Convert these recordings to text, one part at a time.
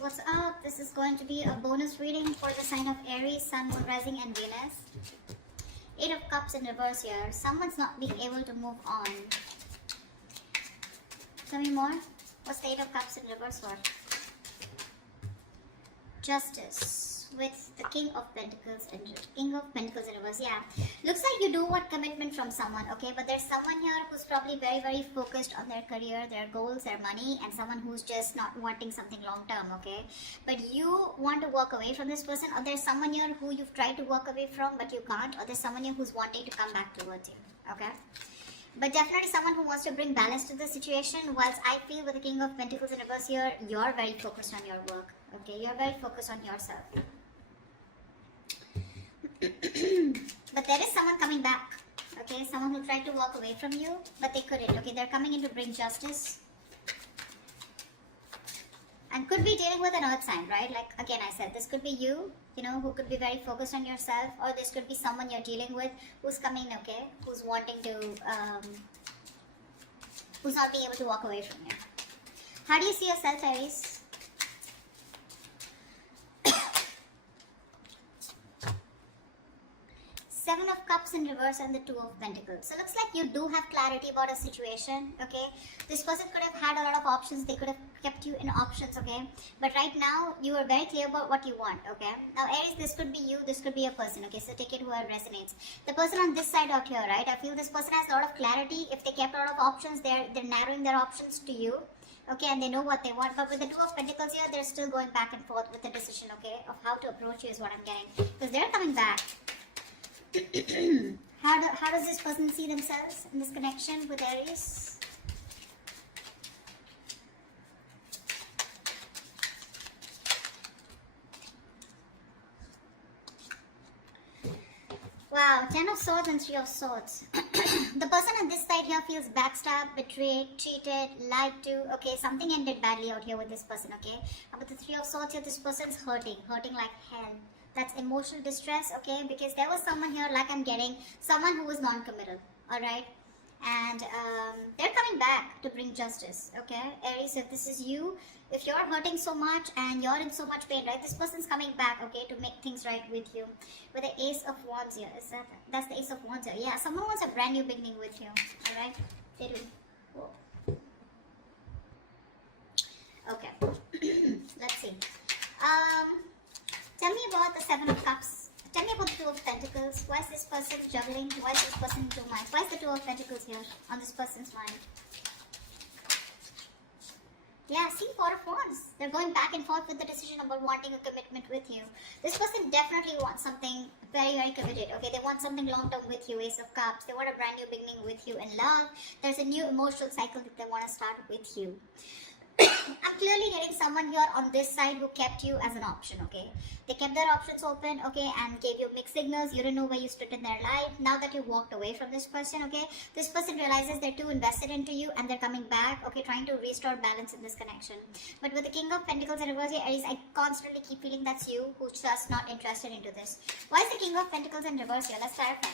what's up? This is going to be a bonus reading for the sign of Aries, Sun, Moon, Rising and Venus. 8 of Cups in reverse here. Someone's not being able to move on. Tell me more. What's the 8 of Cups in reverse for? Justice with the King of Pentacles and in reverse. Yeah, looks like you do want commitment from someone, okay, but there's someone here who's probably very focused on their career, their goals, their money, and someone who's just not wanting something long term, okay, but you want to walk away from this person, or there's someone here who you've tried to walk away from but you can't, or there's someone here who's wanting to come back towards you, okay. But definitely someone who wants to bring balance to the situation, whilst I feel with the King of Pentacles in reverse here, you're very focused on your work, okay, you're very focused on yourself. But there is someone coming back, okay, someone who tried to walk away from you but they couldn't, okay, they're coming in to bring justice and could be dealing with an earth sign, right? Like again I said, this could be you, you know, who could be very focused on yourself, or this could be someone you're dealing with who's coming, okay, who's wanting to who's not being able to walk away from you. How do you see yourself, Aries? Seven of Cups in reverse and the 2 of Pentacles. So looks like you do have clarity about a situation, okay. This person could have had a lot of options, they could have kept you in options, okay, but right now you are very clear about what you want, okay. Now Aries, this could be you, this could be a person, okay, so take it whoever resonates. The person on this side out here, right, I feel this person has a lot of clarity. If they kept a lot of options, they're narrowing their options to you, okay, and they know what they want. But with the 2 of Pentacles here, they're still going back and forth with the decision, okay, of how to approach you is what I'm getting, because they're coming back. How does this person see themselves in this connection with Aries? Wow, 10 of Swords and 3 of Swords. The person on this side here feels backstabbed, betrayed, cheated, lied to. Okay, something ended badly out here with this person, okay? But the 3 of Swords here, this person's hurting like hell. That's emotional distress, okay, because there was someone here, like I'm getting, someone who was non-committal, alright, and they're coming back to bring justice, okay. Aries, if this is you, if you're hurting so much and you're in so much pain, right, this person's coming back, okay, to make things right with you. With the Ace of Wands here, that's the Ace of Wands here, yeah, someone wants a brand new beginning with you, alright, they do. Whoa. Okay, let's see. Tell me about the 7 of Cups. Tell me about the 2 of Pentacles. Why is this person juggling? Why is this person in 2 minds? Why is the 2 of Pentacles here on this person's mind? Yeah, see, 4 of Wands. They're going back and forth with the decision about wanting a commitment with you. This person definitely wants something very committed. Okay, they want something long-term with you, Ace of Cups. They want a brand new beginning with you in love. There's a new emotional cycle that they want to start with you. I'm clearly getting someone here on this side who kept you as an option, okay? They kept their options open, okay, and gave you mixed signals. You didn't know where you stood in their life. Now that you walked away from this person, okay, this person realizes they're too invested into you and they're coming back, okay, trying to restore balance in this connection. But with the King of Pentacles in reverse here, Aries, I constantly keep feeling that's you who's just not interested into this. Why is the King of Pentacles in reverse here? Let's clarify.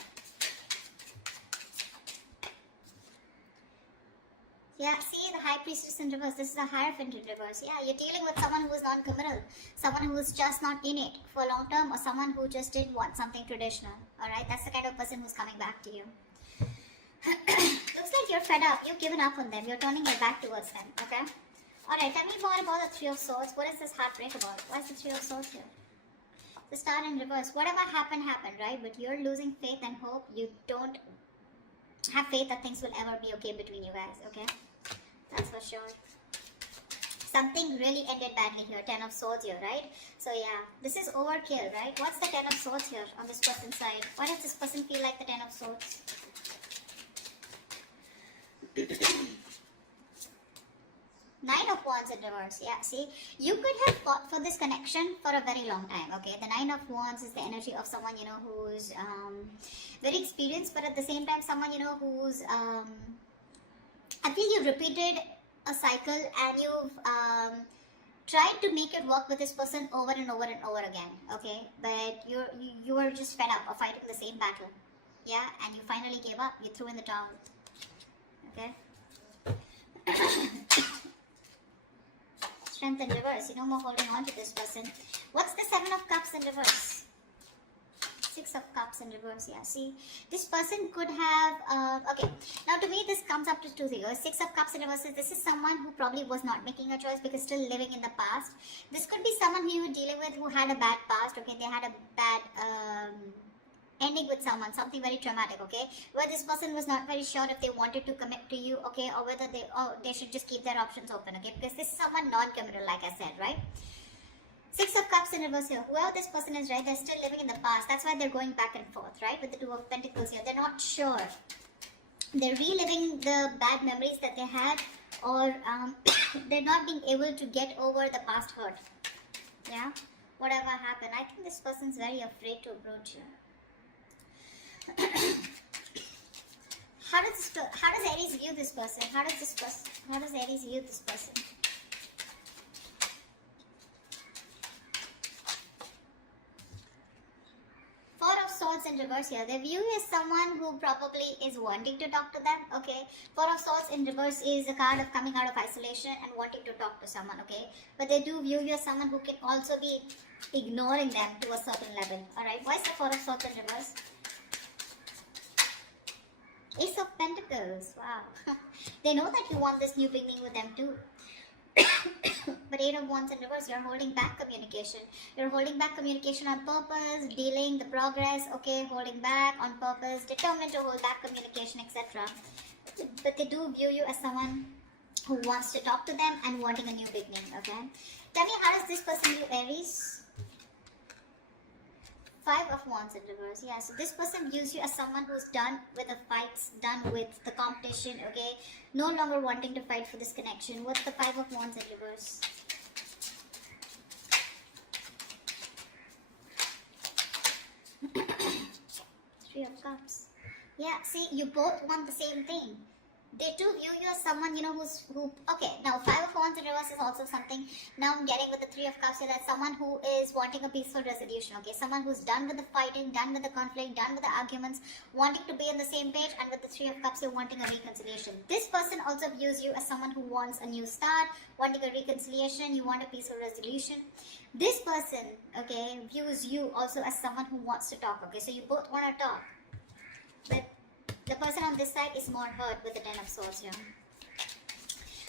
Yeah, see, the High Priestess in reverse. This is a Hierophant in reverse. Yeah, you're dealing with someone who is non-committal, someone who is just not in it for long term, or someone who just did want something traditional. Alright, that's the kind of person who's coming back to you. Looks like you're fed up. You've given up on them. You're turning your back towards them. Okay? Alright, tell me more about the 3 of Swords. What is this heartbreak about? Why is the 3 of Swords here? The Star in reverse. Whatever happened, right? But you're losing faith and hope. You don't have faith that things will ever be okay between you guys. Okay? That's for sure. Something really ended badly here. 10 of Swords here, right? So yeah, this is overkill, right? What's the 10 of Swords here on this person's side? Why does this person feel like the 10 of Swords? Nine of Wands in reverse. Yeah, see, you could have fought for this connection for a very long time, okay? The 9 of Wands is the energy of someone, you know, who's very experienced, but at the same time, someone, you know, who's I feel you've repeated a cycle and you've tried to make it work with this person over and over and over again, okay? But you were just fed up of fighting the same battle, yeah? And you finally gave up. You threw in the towel, okay? Strength in reverse. No more holding on to this person. What's the Seven of Cups in reverse? Six of Cups in reverse. Yeah, see, this person could have okay, now to me this comes up to two things. Six of Cups in reverse is, this is someone who probably was not making a choice because still living in the past. This could be someone who you were dealing with who had a bad past. Okay, they had a bad ending with someone, something very traumatic. Okay, where this person was not very sure if they wanted to commit to you. Okay, or whether they should just keep their options open. Okay, because this is someone non-committal, like I said, right? Six of Cups in reverse here. Whoever this person is, right, they're still living in the past. That's why they're going back and forth, right? With the Two of Pentacles here. They're not sure. They're reliving the bad memories that they had, or they're not being able to get over the past hurt. Yeah? Whatever happened. I think this person's very afraid to approach you. How does Aries view this person? How does Aries view this person? Four of Swords in reverse here. They view you as someone who probably is wanting to talk to them. Okay. Four of Swords in reverse is a card of coming out of isolation and wanting to talk to someone. Okay. But they do view you as someone who can also be ignoring them to a certain level. Alright. Why is the Four of Swords in reverse? Ace of Pentacles. Wow. They know that you want this new beginning with them too. But Eight of Wands in reverse, you're holding back communication. You're holding back communication on purpose, dealing the progress, okay, holding back on purpose, determined to hold back communication, etc. But they do view you as someone who wants to talk to them and wanting a new beginning, okay? Tell me, how does this person view Aries? Five of Wands in reverse. Yeah, so this person views you as someone who's done with the fights, done with the competition, okay? No longer wanting to fight for this connection. What's the Five of Wands in reverse? Three of Cups. Yeah, see, you both want the same thing. They too view you as someone, okay, now Five of Wands in reverse is also something. Now I'm getting with the Three of Cups here, that's someone who is wanting a peaceful resolution, okay? Someone who's done with the fighting, done with the conflict, done with the arguments, wanting to be on the same page, and with the Three of Cups, you're wanting a reconciliation. This person also views you as someone who wants a new start, wanting a reconciliation, you want a peaceful resolution. This person, okay, views you also as someone who wants to talk, okay? So you both want to talk. But the person on this side is more hurt with the Ten of Swords here.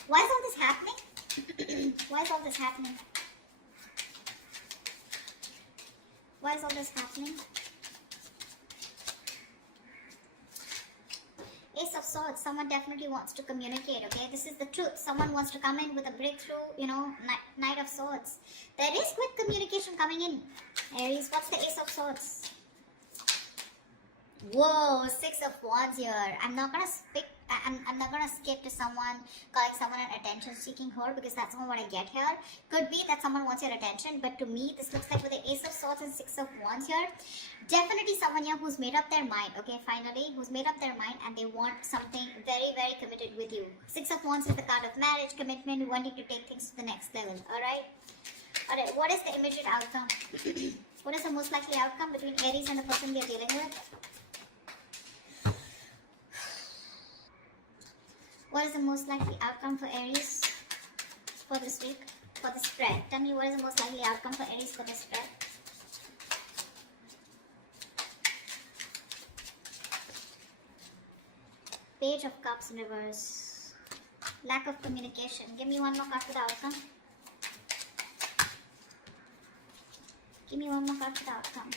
Why is all this happening? Why is all this happening? Why is all this happening? Ace of Swords, someone definitely wants to communicate, okay? This is the truth. Someone wants to come in with a breakthrough, Knight of Swords. There is quick communication coming in. Aries, what's the Ace of Swords? Whoa, Six of Wands here. I'm not gonna skip to someone calling someone an attention-seeking whore, because that's not what I get here. Could be that someone wants your attention, but to me, this looks like with the Ace of Swords and Six of Wands here, definitely someone here who's made up their mind. Okay, finally, who's made up their mind and they want something very, very committed with you. Six of Wands is the card of marriage, commitment, wanting to take things to the next level. All right. What is the immediate outcome? What is the most likely outcome between Aries and the person they're dealing with? What is the most likely outcome for Aries for this week, for the spread? Tell me, what is the most likely outcome for Aries for this spread? Page of Cups in reverse. Lack of communication. Give me one more card for the outcome. Give me one more card for the outcome.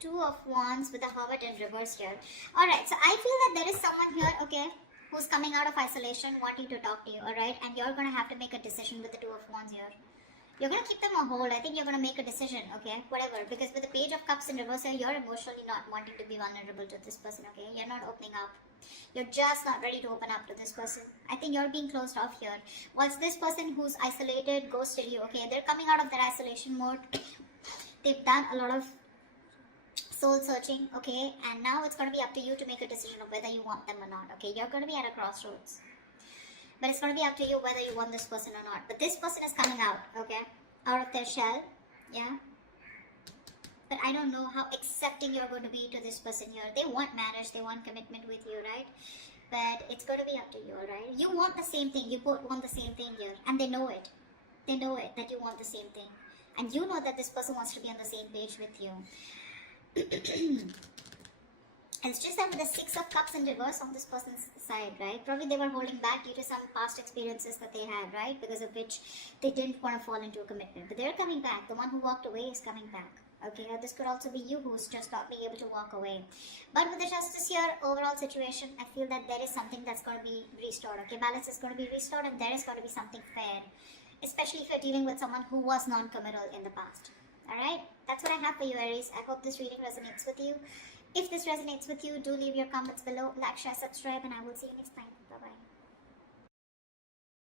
Two of Wands with a Hermit in reverse here. Alright, so I feel that there is someone here, okay, who's coming out of isolation, wanting to talk to you, alright? And you're going to have to make a decision with the Two of Wands here. You're going to keep them on hold. I think you're going to make a decision, okay? Whatever. Because with the Page of Cups in reverse here, you're emotionally not wanting to be vulnerable to this person, okay? You're not opening up. You're just not ready to open up to this person. I think you're being closed off here. Whilst this person who's isolated, ghosted you, okay? They're coming out of their isolation mode. They've done a lot of soul searching, okay, and now it's going to be up to you to make a decision of whether you want them or not, okay? You're going to be at a crossroads, but it's going to be up to you whether you want this person or not. But this person is coming out, okay, out of their shell, yeah, but I don't know how accepting you're going to be to this person here. They want marriage, they want commitment with you, right? But it's going to be up to you, right? You want the same thing. You both want the same thing here, and they know it. They know it, that you want the same thing. And you know that this person wants to be on the same page with you. It's just that with the Six of Cups in reverse on this person's side, right? Probably they were holding back due to some past experiences that they had, right? Because of which they didn't want to fall into a commitment. But they're coming back. The one who walked away is coming back. Okay, or this could also be you who's just not being able to walk away. But with the Justice here, overall situation, I feel that there is something that's going to be restored. Okay, balance is going to be restored, and there is going to be something fair. Especially if you're dealing with someone who was non-committal in the past. Alright, that's what I have for you, Aries. I hope this reading resonates with you. If this resonates with you, do leave your comments below, like, share, subscribe, and I will see you next time.